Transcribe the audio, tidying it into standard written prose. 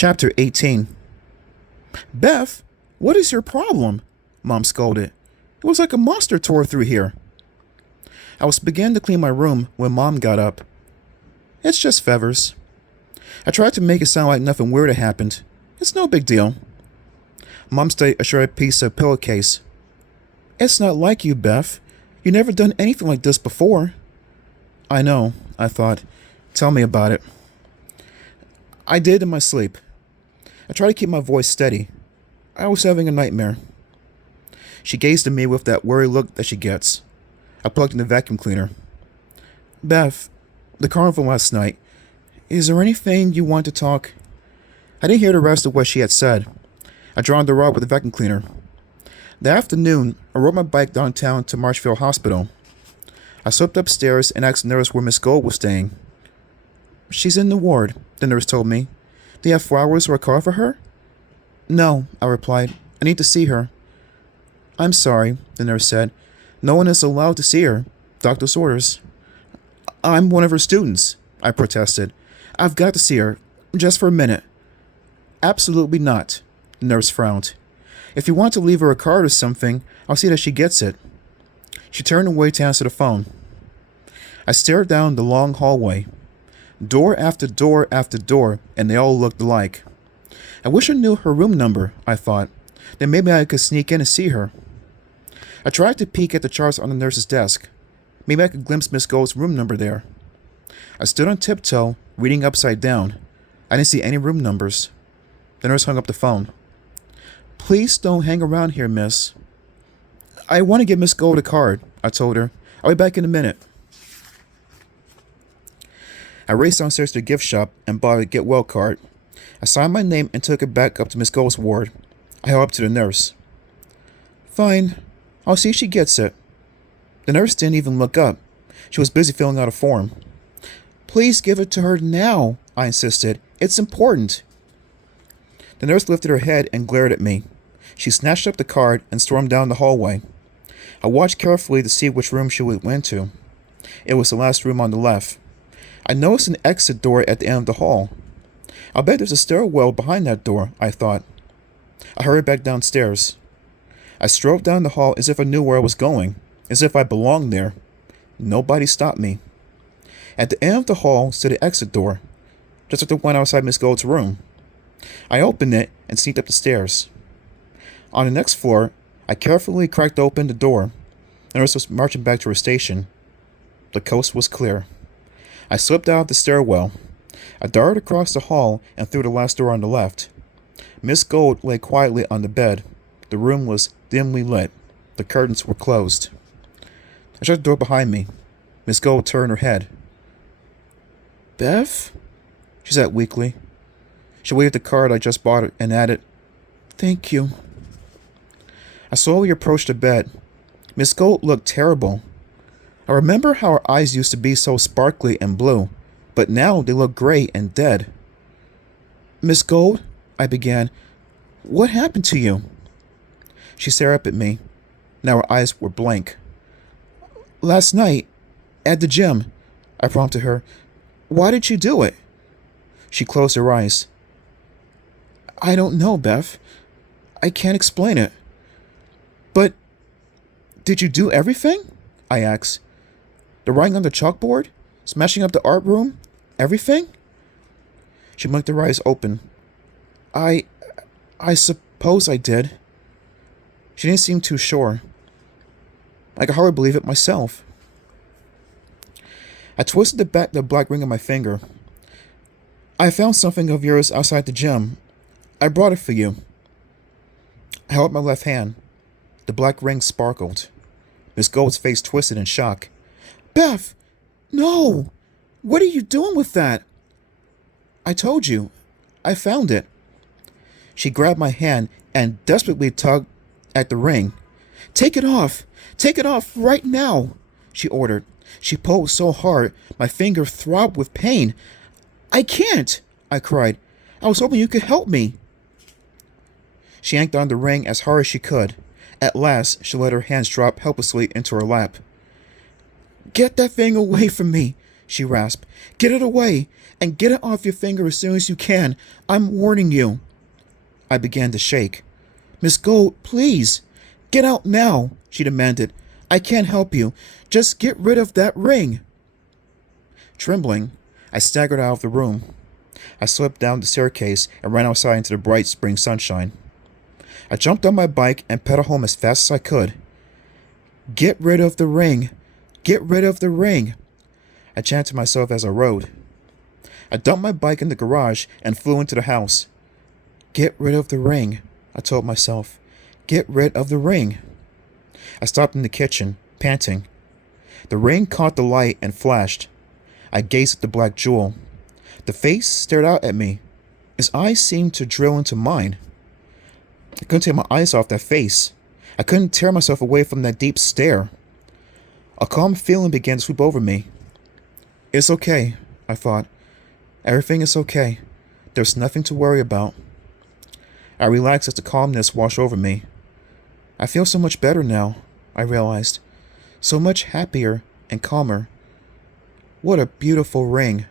Chapter 18. Beth, what is your problem? Mom scolded. It was like a monster tore through here. I was beginning to clean my room when Mom got up. It's just fevers. I tried to make it sound like nothing weird had happened. It's no big deal. Mom studied a shredded piece of pillowcase. It's not like you, Beth. You never done anything like this before. I know, I thought. Tell me about it. I did in my sleep. I tried to keep my voice steady. I was having a nightmare. She gazed at me with that worried look that she gets. I plugged in the vacuum cleaner. Beth, the carnival last night. Is there anything you want to talk? I didn't hear the rest of what she had said. I drowned the rod with the vacuum cleaner. That afternoon, I rode my bike downtown to Marshfield Hospital. I slipped upstairs and asked the nurse where Miss Gold was staying. She's in the ward, the nurse told me. Do you have flowers or a card for her? No, I replied. I need to see her. I'm sorry, the nurse said. No one is allowed to see her. Doctor's orders. I'm one of her students, I protested. I've got to see her, just for a minute. Absolutely not, the nurse frowned. If you want to leave her a card or something, I'll see that she gets it. She turned away to answer the phone. I stared down the long hallway. Door after door after door, and they all looked alike. I wish I knew her room number, I thought. Then maybe I could sneak in and see her. I tried to peek at the charts on the nurse's desk. Maybe I could glimpse Miss Gold's room number there. I stood on tiptoe, reading upside down. I didn't see any room numbers. The nurse hung up the phone. Please don't hang around here, miss. I want to give Miss Gold a card, I told her. I'll be back in a minute. I raced downstairs to the gift shop and bought a get well card. I signed my name and took it back up to Miss Gold's ward. I held up to the nurse. Fine. I'll see if she gets it. The nurse didn't even look up. She was busy filling out a form. Please give it to her now, I insisted. It's important. The nurse lifted her head and glared at me. She snatched up the card and stormed down the hallway. I watched carefully to see which room she went to. It was the last room on the left. I noticed an exit door at the end of the hall. I'll bet there's a stairwell behind that door, I thought. I hurried back downstairs. I strode down the hall as if I knew where I was going, as if I belonged there. Nobody stopped me. At the end of the hall stood an exit door, just like the one outside Miss Gold's room. I opened it and sneaked up the stairs. On the next floor, I carefully cracked open the door. The nurse was marching back to her station. The coast was clear. I slipped out of the stairwell. I darted across the hall and through the last door on the left. Miss Gold lay quietly on the bed. The room was dimly lit. The curtains were closed. I shut the door behind me. Miss Gold turned her head. Beth? She said weakly. She waved the card I just bought and added, Thank you. I slowly approached the bed. Miss Gold looked terrible. I remember how her eyes used to be so sparkly and blue, but now they look gray and dead. Miss Gold, I began, what happened to you? She stared up at me. Now her eyes were blank. Last night, at the gym, I prompted her. Why did you do it? She closed her eyes. I don't know, Beth. I can't explain it. But, did you do everything? I asked. The writing on the chalkboard? Smashing up the art room? Everything? She blinked her eyes open. I suppose I did. She didn't seem too sure. I could hardly believe it myself. I twisted the black ring on my finger. I found something of yours outside the gym. I brought it for you. I held up my left hand. The black ring sparkled. Miss Gold's face twisted in shock. Beth! No! What are you doing with that? I told you. I found it. She grabbed my hand and desperately tugged at the ring. Take it off! Take it off right now! She ordered. She pulled so hard, my finger throbbed with pain. I can't! I cried. I was hoping you could help me. She yanked on the ring as hard as she could. At last, she let her hands drop helplessly into her lap. Get that thing away from me, she rasped. Get it away, and get it off your finger as soon as you can. I'm warning you. I began to shake. Miss Gold, please. Get out now, she demanded. I can't help you. Just get rid of that ring. Trembling, I staggered out of the room. I slipped down the staircase and ran outside into the bright spring sunshine. I jumped on my bike and pedaled home as fast as I could. Get rid of the ring. Get rid of the ring. I chanted to myself as I rode. I dumped my bike in the garage and flew into the house. Get rid of the ring, I told myself. Get rid of the ring. I stopped in the kitchen, panting. The ring caught the light and flashed. I gazed at the black jewel. The face stared out at me. Its eyes seemed to drill into mine. I couldn't take my eyes off that face. I couldn't tear myself away from that deep stare. A calm feeling began to sweep over me. It's okay, I thought. Everything is okay. There's nothing to worry about. I relaxed as the calmness washed over me. I feel so much better now, I realized. So much happier and calmer. What a beautiful ring.